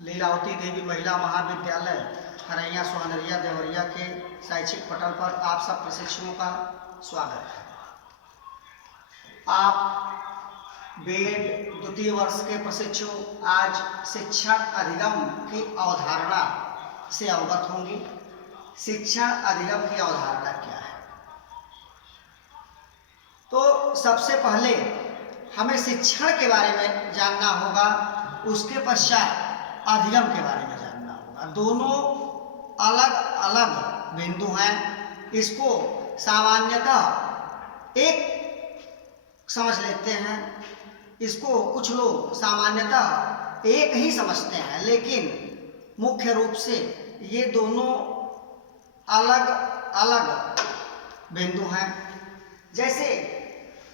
लीलावती देवी महिला महाविद्यालय हरैया सोहनरिया देवरिया के शैक्षिक पटल पर आप सब प्रशिक्षुओं का स्वागत है। आप बीएड द्वितीय वर्ष के प्रशिक्षु आज शिक्षण अधिगम की अवधारणा से अवगत होंगी। शिक्षण अधिगम की अवधारणा क्या है? तो सबसे पहले हमें शिक्षण के बारे में जानना होगा, उसके पश्चात अधिगम के बारे में जानना होगा। दोनों अलग अलग बिंदु हैं। इसको सामान्यतः एक समझ लेते हैं, इसको कुछ लोग सामान्यतः एक ही समझते हैं, लेकिन मुख्य रूप से ये दोनों अलग अलग बिंदु हैं। जैसे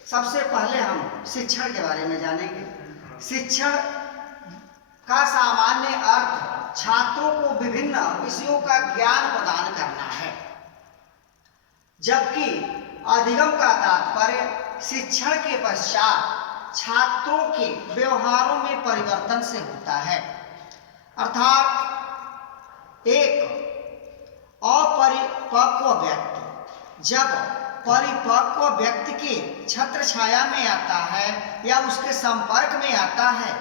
सबसे पहले हम शिक्षण के बारे में जानेंगे। शिक्षण का सामान्य अर्थ छात्रों को विभिन्न विषयों का ज्ञान प्रदान करना है, जबकि अधिगम का तात्पर्य शिक्षण के पश्चात छात्रों के व्यवहारों में परिवर्तन से होता है। अर्थात एक अपरिपक्व व्यक्ति जब परिपक्व व्यक्ति के छत्र छाया में आता है या उसके संपर्क में आता है,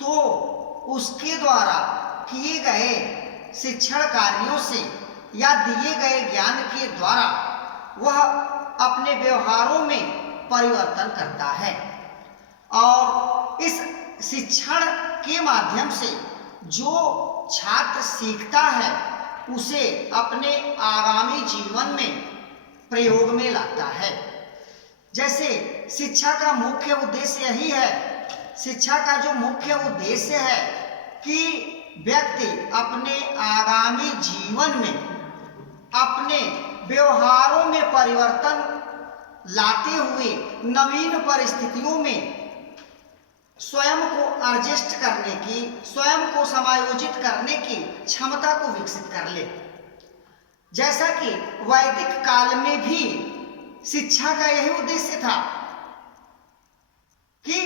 तो उसके द्वारा किए गए शिक्षण कार्यों से या दिए गए ज्ञान के द्वारा वह अपने व्यवहारों में परिवर्तन करता है और इस शिक्षण के माध्यम से जो छात्र सीखता है उसे अपने आगामी जीवन में प्रयोग में लाता है। जैसे शिक्षा का मुख्य उद्देश्य यही है, शिक्षा का जो मुख्य उद्देश्य है कि व्यक्ति अपने आगामी जीवन में अपने व्यवहारों में परिवर्तन लाते हुए नवीन परिस्थितियों में स्वयं को एडजस्ट करने की, स्वयं को समायोजित करने की क्षमता को विकसित कर ले। जैसा कि वैदिक काल में भी शिक्षा का यही उद्देश्य था कि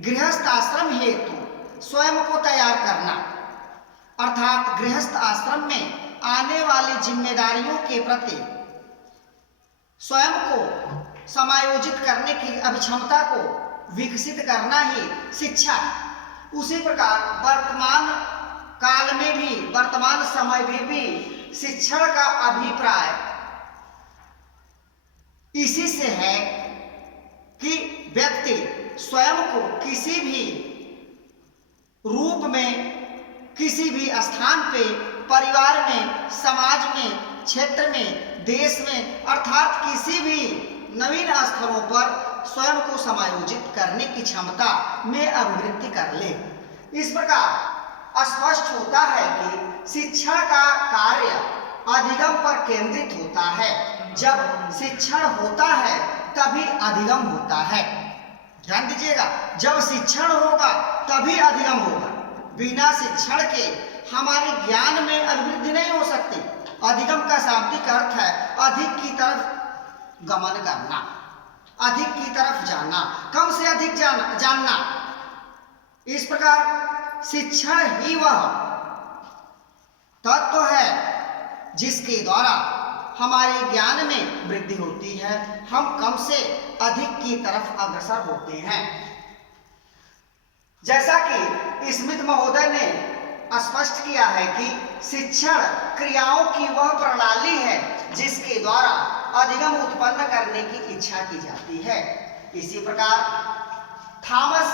गृहस्थ आश्रम हेतु स्वयं को तैयार करना, अर्थात गृहस्थ आश्रम में आने वाली जिम्मेदारियों के प्रति स्वयं को समायोजित करने की अभिक्षमता को विकसित करना ही शिक्षा। उसी प्रकार वर्तमान काल में भी, वर्तमान समय में भी शिक्षण का अभिप्राय इसी से है कि व्यक्ति स्वयं को किसी भी रूप में, किसी भी स्थान पे, परिवार में, समाज में, क्षेत्र में, देश में, अर्थात किसी भी नवीन स्तरों पर स्वयं को समायोजित करने की क्षमता में अभिवृद्धि कर ले। इस प्रकार स्पष्ट होता है कि शिक्षण का कार्य अधिगम पर केंद्रित होता है। जब शिक्षण होता है तभी अधिगम होता है। ध्यान दीजिएगा, जब शिक्षण होगा तभी अधिगम होगा। बिना शिक्षण के हमारे ज्ञान में अभिवृद्धि नहीं हो सकती। अधिगम का शाब्दिक अर्थ है अधिक की तरफ गमन करना, अधिक की तरफ जाना, कम से अधिक जानना। इस प्रकार शिक्षण ही वह तत्व है जिसके द्वारा हमारे ज्ञान में वृद्धि होती है, हम कम से अधिक की तरफ अग्रसर होते हैं। जैसा कि स्मिथ महोदय ने स्पष्ट किया है कि शिक्षण क्रियाओं की वह प्रणाली है जिसके द्वारा अधिगम उत्पन्न करने की इच्छा की जाती है। इसी प्रकार थॉमस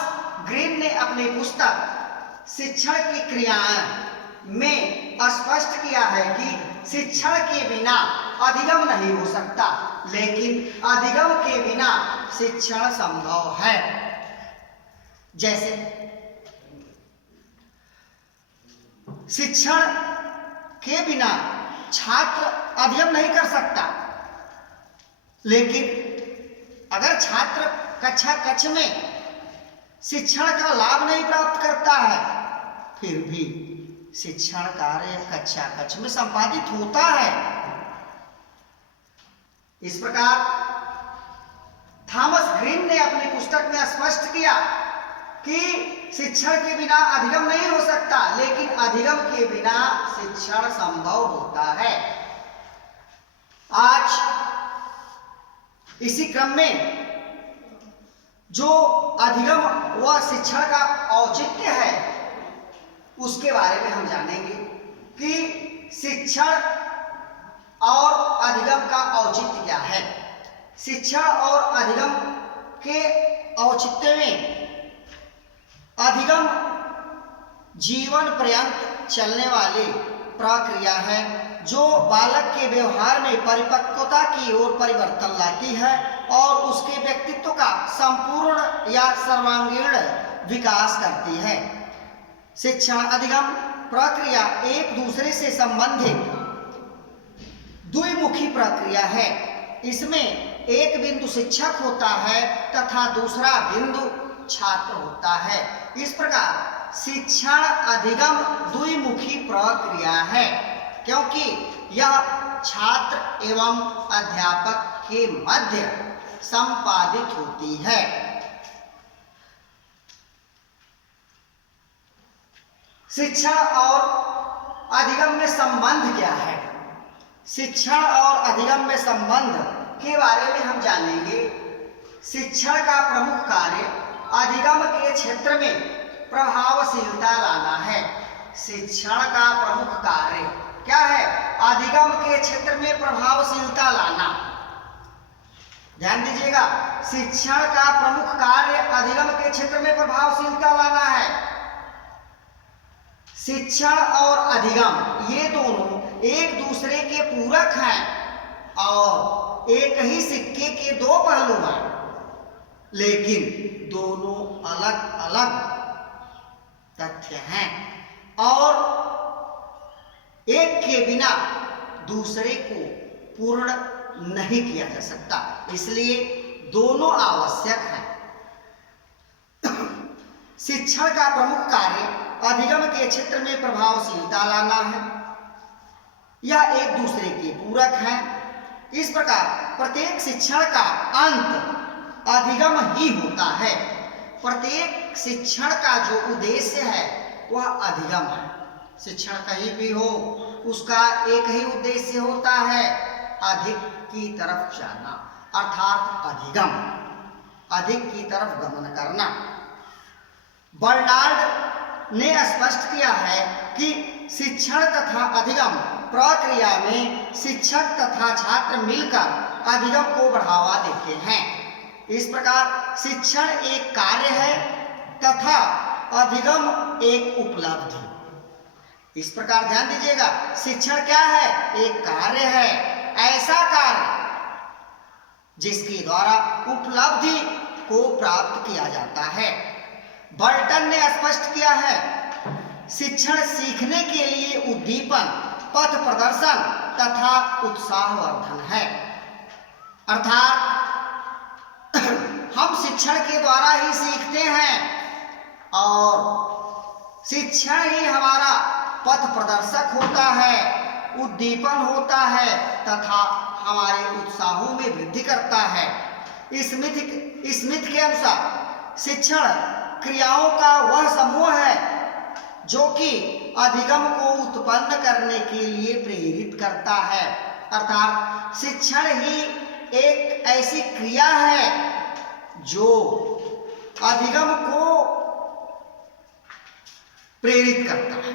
ग्रीन ने अपनी पुस्तक शिक्षण की क्रियाएं में स्पष्ट किया है कि शिक्षण के बिना अधिगम नहीं हो सकता, लेकिन अधिगम के बिना शिक्षण संभव है। जैसे शिक्षण के बिना छात्र अधिगम नहीं कर सकता, लेकिन अगर छात्र कक्षा कक्ष में शिक्षण का लाभ नहीं प्राप्त करता है, फिर भी शिक्षण कार्य कक्षा कक्ष में संपादित होता है। इस प्रकार थॉमस ग्रीन ने अपनी पुस्तक में स्पष्ट किया कि शिक्षण के बिना अधिगम नहीं हो सकता, लेकिन अधिगम के बिना शिक्षण संभव होता है। आज इसी क्रम में जो अधिगम व शिक्षण का औचित्य है उसके बारे में हम जानेंगे कि शिक्षण और अधिगम का औचित्य क्या है। शिक्षण और अधिगम के औचित्य में अधिगम जीवन पर्यंत चलने वाली प्रक्रिया है जो बालक के व्यवहार में परिपक्वता की ओर परिवर्तन लाती है और उसके व्यक्तित्व का संपूर्ण या सर्वांगीण विकास करती है। शिक्षण अधिगम प्रक्रिया एक दूसरे से संबंधित द्विमुखी प्रक्रिया है। इसमें एक बिंदु शिक्षक होता है तथा दूसरा बिंदु छात्र होता है। इस प्रकार शिक्षण अधिगम द्विमुखी प्रक्रिया है, क्योंकि यह छात्र एवं अध्यापक के मध्य संपादित होती है। शिक्षण और अधिगम में संबंध क्या है? शिक्षण और अधिगम में संबंध के बारे में हम जानेंगे। शिक्षण का प्रमुख कार्य अधिगम के क्षेत्र में प्रभावशीलता लाना है। शिक्षण का प्रमुख कार्य क्या है? अधिगम के क्षेत्र में प्रभावशीलता लाना। ध्यान दीजिएगा, शिक्षण का प्रमुख कार्य अधिगम के क्षेत्र में प्रभावशीलता लाना है। शिक्षण और अधिगम ये दोनों एक दूसरे के पूरक हैं और एक ही सिक्के के दो पहलू हैं, लेकिन दोनों अलग अलग तथ्य हैं और एक के बिना दूसरे को पूर्ण नहीं किया जा सकता, इसलिए दोनों आवश्यक हैं। शिक्षण का प्रमुख कार्य अधिगम के क्षेत्र में प्रभावशीलता लाना है। यह एक दूसरे के पूरक हैं। इस प्रकार प्रत्येक शिक्षण का अंत अधिगम ही होता है। प्रत्येक शिक्षण का जो उद्देश्य है वह अधिगम है। शिक्षण कहीं भी हो उसका एक ही उद्देश्य होता है, अधिक की तरफ जाना, अर्थात अधिगम, अधिक की तरफ गमन करना। बर्नार्ड ने स्पष्ट किया है कि शिक्षण तथा अधिगम प्रक्रिया में शिक्षक तथा छात्र मिलकर अधिगम को बढ़ावा देते हैं। इस प्रकार शिक्षण एक कार्य है तथा अधिगम एक उपलब्धि। इस प्रकार ध्यान दीजिएगा, शिक्षण क्या है? एक कार्य है, ऐसा कार्य जिसके द्वारा उपलब्धि को प्राप्त किया जाता है। बर्टन ने स्पष्ट किया है, शिक्षण सीखने के लिए उद्दीपन, पथ प्रदर्शन तथा उत्साहवर्धन है। अर्थात हम शिक्षण के द्वारा ही सीखते हैं और शिक्षण ही हमारा पथ प्रदर्शक होता है, उद्दीपन होता है तथा हमारे उत्साहों में वृद्धि करता है। स्मिथ के अनुसार शिक्षण क्रियाओं का वह समूह है जो कि अधिगम को उत्पन्न करने के लिए प्रेरित करता है। अर्थात शिक्षण ही एक ऐसी क्रिया है जो अधिगम को प्रेरित करता है,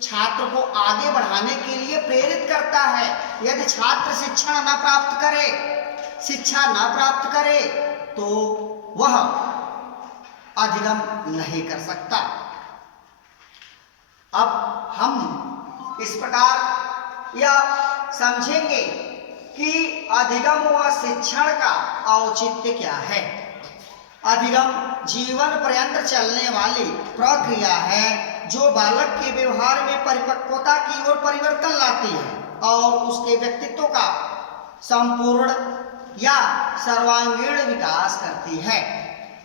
छात्र को आगे बढ़ाने के लिए प्रेरित करता है। यदि छात्र शिक्षा न प्राप्त करे, शिक्षा न प्राप्त करे तो वह अधिगम नहीं कर सकता। अब हम इस प्रकार यह समझेंगे कि अधिगम व शिक्षण का औचित्य क्या है। अधिगम जीवन पर्यंत चलने वाली प्रक्रिया है जो बालक के व्यवहार में परिपक्वता की ओर परिवर्तन लाती है और उसके व्यक्तित्व का संपूर्ण या सर्वांगीण विकास करती है।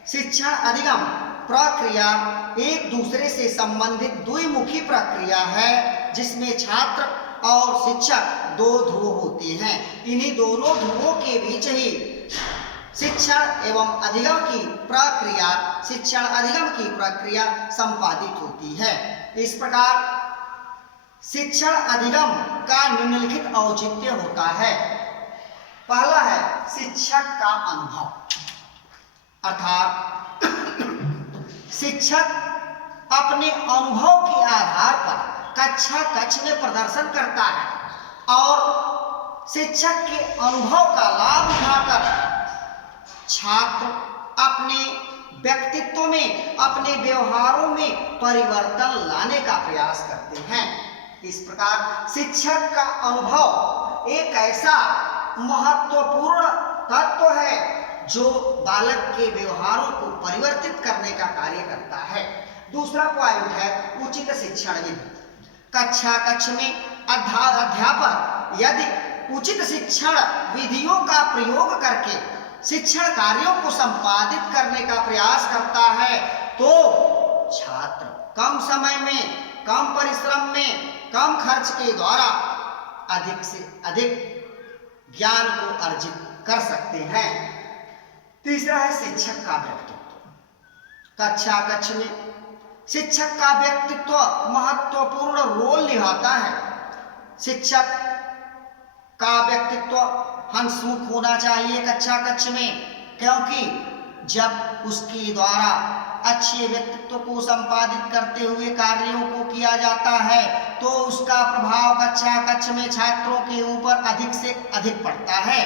शिक्षण अधिगम प्रक्रिया एक दूसरे से संबंधित द्विमुखी प्रक्रिया है जिसमें छात्र और शिक्षक दो ध्रुव होते हैं। इन्हीं दोनों ध्रुवों के बीच ही शिक्षण एवं अधिगम की प्रक्रिया शिक्षण अधिगम की प्रक्रिया संपादित होती है। इस प्रकार शिक्षण अधिगम का निम्नलिखित औचित्य होता है। पहला है शिक्षक का अनुभव, अर्थात शिक्षक अपने अनुभव के आधार पर कक्षा कक्ष में प्रदर्शन करता है और शिक्षक के अनुभव का लाभ उठाकर छात्र अपने व्यक्तित्व में, अपने व्यवहारों में परिवर्तन लाने का प्रयास करते हैं। इस प्रकार शिक्षक का अनुभव एक ऐसा महत्वपूर्ण तत्व है जो बालक के व्यवहारों को परिवर्तित करने का कार्य करता है। दूसरा पॉइंट है उचित शिक्षण विधि। कक्षा कक्ष में अध्यापक यदि उचित शिक्षण विधियों का प्रयोग करके शिक्षण कार्यों को संपादित करने का प्रयास करता है तो छात्र कम समय में, कम परिश्रम में, कम खर्च के द्वारा अधिक से अधिक ज्ञान को अर्जित कर सकते हैं। तीसरा है शिक्षक का व्यक्तित्व। कक्षा कक्ष में शिक्षक का व्यक्तित्व महत्वपूर्ण रोल निभाता है। शिक्षक का व्यक्तित्व हंसमुख होना चाहिए कक्षा कक्ष में, क्योंकि जब उसके द्वारा अच्छे व्यक्तित्व को संपादित करते हुए कार्यों को किया जाता है तो उसका प्रभाव कक्षा कक्ष में छात्रों के ऊपर अधिक से अधिक पड़ता है।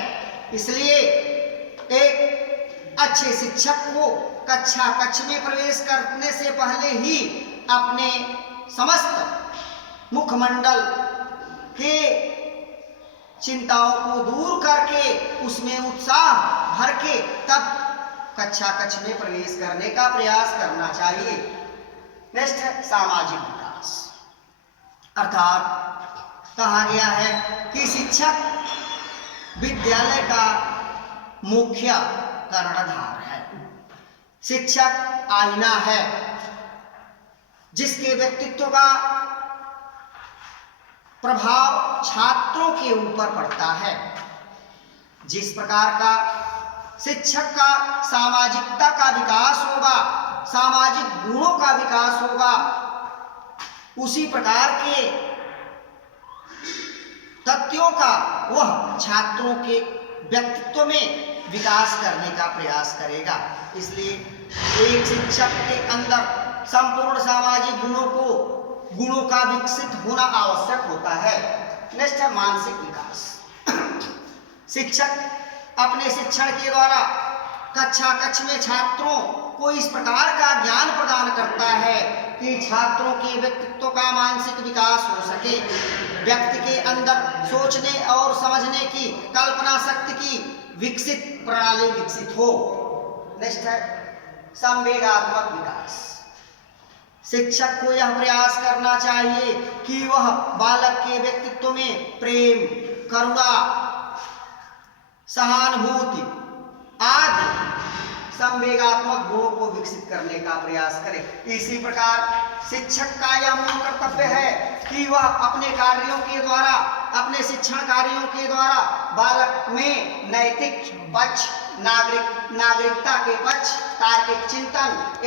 इसलिए एक अच्छे शिक्षक को कक्षा कक्ष में प्रवेश करने से पहले ही अपने समस्त मुखमंडल के चिंताओं को दूर करके उसमें उत्साह भर के तब कक्षा कक्ष में प्रवेश करने का प्रयास करना चाहिए। नेक्स्ट है सामाजिक विकास, अर्थात कहा गया है कि शिक्षक विद्यालय का मुख्य कर्णधार है। शिक्षक आईना है जिसके व्यक्तित्व का प्रभाव छात्रों के ऊपर पड़ता है। जिस प्रकार का शिक्षक का सामाजिकता का विकास होगा, सामाजिक गुणों का विकास होगा, उसी प्रकार के तथ्यों का वह छात्रों के व्यक्तित्व में विकास करने का प्रयास करेगा। इसलिए एक शिक्षक के अंदर संपूर्ण सामाजिक गुणों का विकसित होना आवश्यक होता है। नेक्स्ट है मानसिक विकास। शिक्षक अपने शिक्षण के द्वारा कक्षा कक्ष में छात्रों को इस प्रकार का ज्ञान प्रदान करता है कि छात्रों के व्यक्तित्व का मानसिक विकास हो सके, व्यक्ति के अंदर सोचने और समझने की कल्पना शक्ति की विकसित प्रणाली विकसित हो। नेक्स्ट है संवेगात्मक विकास। शिक्षक को यह प्रयास करना चाहिए कि वह बालक के व्यक्तित्व में प्रेम, करुणा, सहानुभूति आदि संवेगात्मक गुणों को विकसित करने का प्रयास करे। इसी प्रकार शिक्षक का यह मूल कर्तव्य है कि वह अपने कार्यों के द्वारा, अपने शिक्षण कार्यों के द्वारा बालक में नैतिक पक्ष, नागरिकता के पक्ष, तार्किक चिंतन